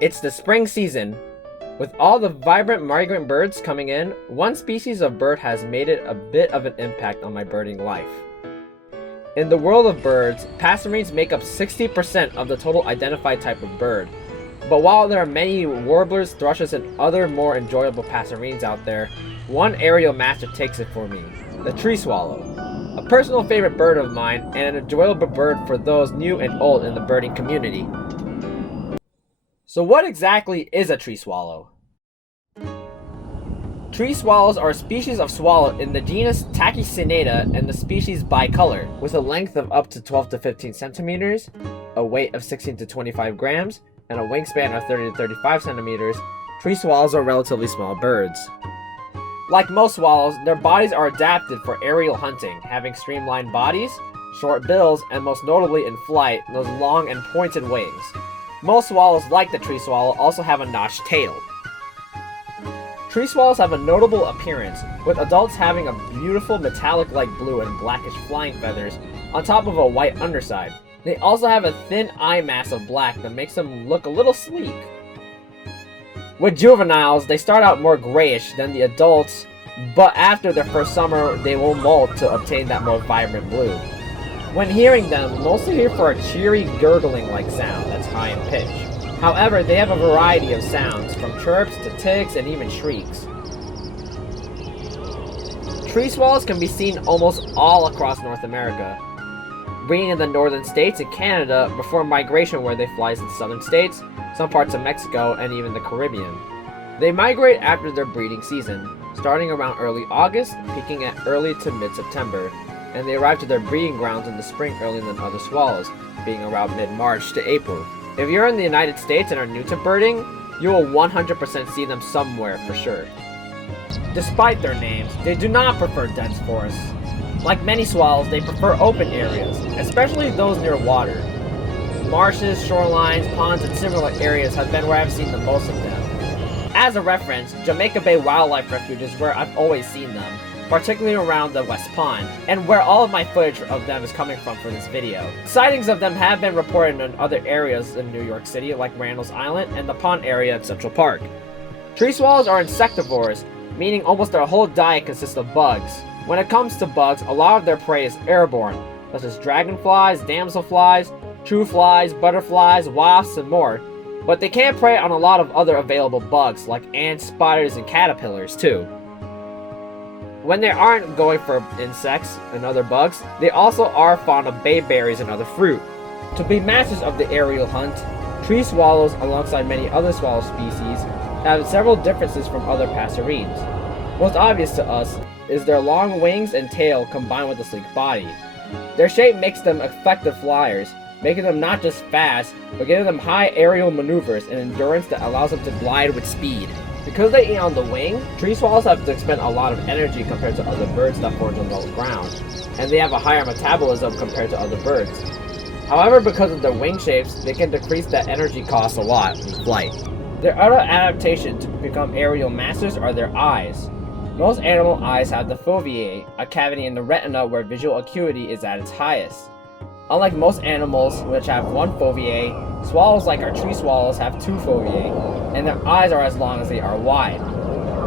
It's the spring season. With all the vibrant migrant birds coming in, one species of bird has made it a bit of an impact on my birding life. In the world of birds, passerines make up 60% of the total identified type of bird. But while there are many warblers, thrushes, and other more enjoyable passerines out there, one aerial master takes it for me, the tree swallow. A personal favorite bird of mine and an enjoyable bird for those new and old in the birding community. So what exactly is a tree swallow? Tree swallows are a species of swallow in the genus Tachycinidae and the species bicolor, with a length of up to 12 to 15 centimeters, a weight of 16 to 25 grams, and a wingspan of 30 to 35 centimeters. Tree swallows are relatively small birds. Like most swallows, their bodies are adapted for aerial hunting, having streamlined bodies, short bills, and most notably in flight, those long and pointed wings. Most swallows, like the tree swallow, also have a notched tail. Tree swallows have a notable appearance, with adults having a beautiful metallic-like blue and blackish flying feathers on top of a white underside. They also have a thin eye mass of black that makes them look a little sleek. With juveniles, they start out more grayish than the adults, but after their first summer, they will molt to obtain that more vibrant blue. When hearing them, mostly hear for a cheery gurgling-like sound that's high in pitch. However, they have a variety of sounds, from chirps to ticks and even shrieks. Tree swallows can be seen almost all across North America, breeding in the northern states and Canada before migration where they fly to the southern states, some parts of Mexico, and even the Caribbean. They migrate after their breeding season, starting around early August, peaking at early to mid-September, and they arrive to their breeding grounds in the spring earlier than other swallows, being around mid-March to April. If you're in the United States and are new to birding, you will 100% see them somewhere for sure. Despite their names, they do not prefer dense forests. Like many swallows, they prefer open areas, especially those near water. Marshes, shorelines, ponds, and similar areas have been where I've seen the most of them. As a reference, Jamaica Bay Wildlife Refuge is where I've always seen them, particularly around the West Pond, and where all of my footage of them is coming from for this video. Sightings of them have been reported in other areas in New York City, like Randall's Island and the pond area in Central Park. Tree swallows are insectivores, meaning almost their whole diet consists of bugs. When it comes to bugs, a lot of their prey is airborne, such as dragonflies, damselflies, true flies, butterflies, wasps, and more. But they can prey on a lot of other available bugs, like ants, spiders, and caterpillars too. When they aren't going for insects and other bugs, they also are fond of bayberries and other fruit. To be masters of the aerial hunt, tree swallows, alongside many other swallow species, have several differences from other passerines. Most obvious to us is their long wings and tail combined with a sleek body. Their shape makes them effective flyers, making them not just fast, but giving them high aerial maneuvers and endurance that allows them to glide with speed. Because they eat on the wing, tree swallows have to expend a lot of energy compared to other birds that forage on the ground, and they have a higher metabolism compared to other birds. However, because of their wing shapes, they can decrease that energy cost a lot in flight. Their other adaptation to become aerial masters are their eyes. Most animal eyes have the foveae, a cavity in the retina where visual acuity is at its highest. Unlike most animals, which have one foveae, swallows like our tree swallows have two foveae, and their eyes are as long as they are wide.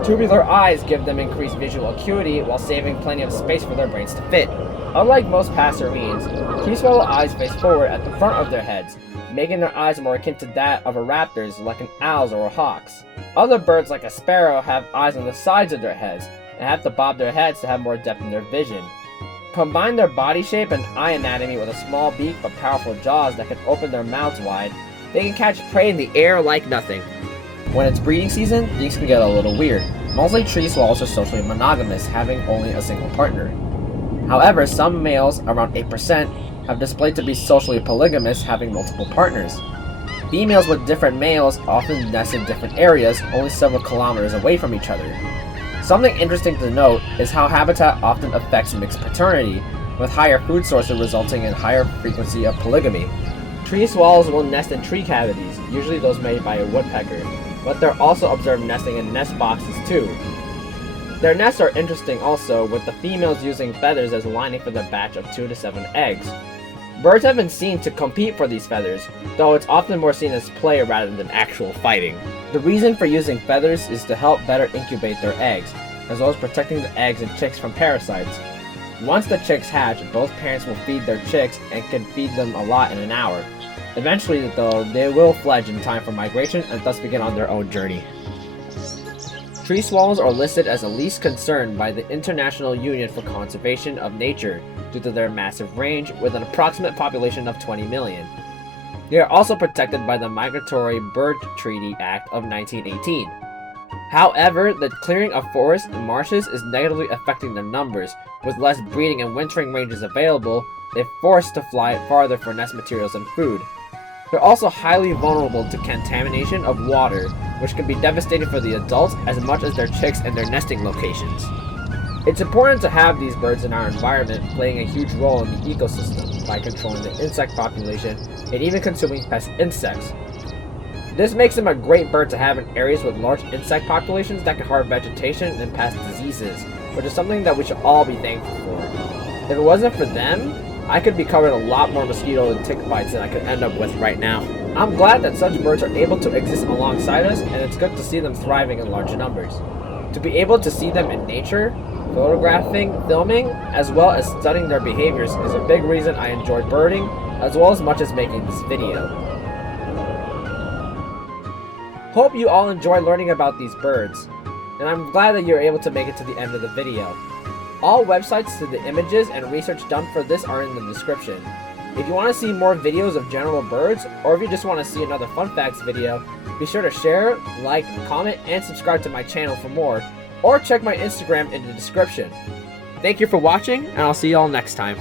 Tubular eyes give them increased visual acuity while saving plenty of space for their brains to fit. Unlike most passerines, tree swallow eyes face forward at the front of their heads, making their eyes more akin to that of a raptor's, like an owl's or a hawk's. Other birds like a sparrow have eyes on the sides of their heads, and have to bob their heads to have more depth in their vision. Combine their body shape and eye anatomy with a small beak but powerful jaws that can open their mouths wide, they can catch prey in the air like nothing. When it's breeding season, things can get a little weird. Mostly tree swallows are socially monogamous, having only a single partner. However, some males, around 8%, have displayed to be socially polygamous, having multiple partners. Females with different males often nest in different areas, only several kilometers away from each other. Something interesting to note is how habitat often affects mixed paternity, with higher food sources resulting in higher frequency of polygamy. Tree swallows will nest in tree cavities, usually those made by a woodpecker, but they're also observed nesting in nest boxes too. Their nests are interesting also, with the females using feathers as lining for their batch of 2 to 7 eggs. Birds have been seen to compete for these feathers, though it's often more seen as play rather than actual fighting. The reason for using feathers is to help better incubate their eggs, as well as protecting the eggs and chicks from parasites. Once the chicks hatch, both parents will feed their chicks and can feed them a lot in an hour. Eventually, though, they will fledge in time for migration and thus begin on their own journey. Tree swallows are listed as the least concern by the International Union for Conservation of Nature due to their massive range, with an approximate population of 20 million. They are also protected by the Migratory Bird Treaty Act of 1918. However, the clearing of forests and marshes is negatively affecting their numbers, with less breeding and wintering ranges available. They're forced to fly farther for nest materials and food. They're also highly vulnerable to contamination of water, which can be devastating for the adults as much as their chicks and their nesting locations. It's important to have these birds in our environment, playing a huge role in the ecosystem by controlling the insect population and even consuming pest insects. This makes them a great bird to have in areas with large insect populations that can harm vegetation and pass diseases, which is something that we should all be thankful for. If it wasn't for them, I could be covered a lot more mosquito and tick bites than I could end up with right now. I'm glad that such birds are able to exist alongside us, and it's good to see them thriving in large numbers. To be able to see them in nature, photographing, filming, as well as studying their behaviors is a big reason I enjoy birding, as well as much as making this video. Hope you all enjoy learning about these birds, and I'm glad that you're able to make it to the end of the video. All websites to the images and research done for this are in the description. If you want to see more videos of general birds, or if you just want to see another fun facts video, be sure to share, like, comment, and subscribe to my channel for more, or check my Instagram in the description. Thank you for watching, and I'll see you all next time.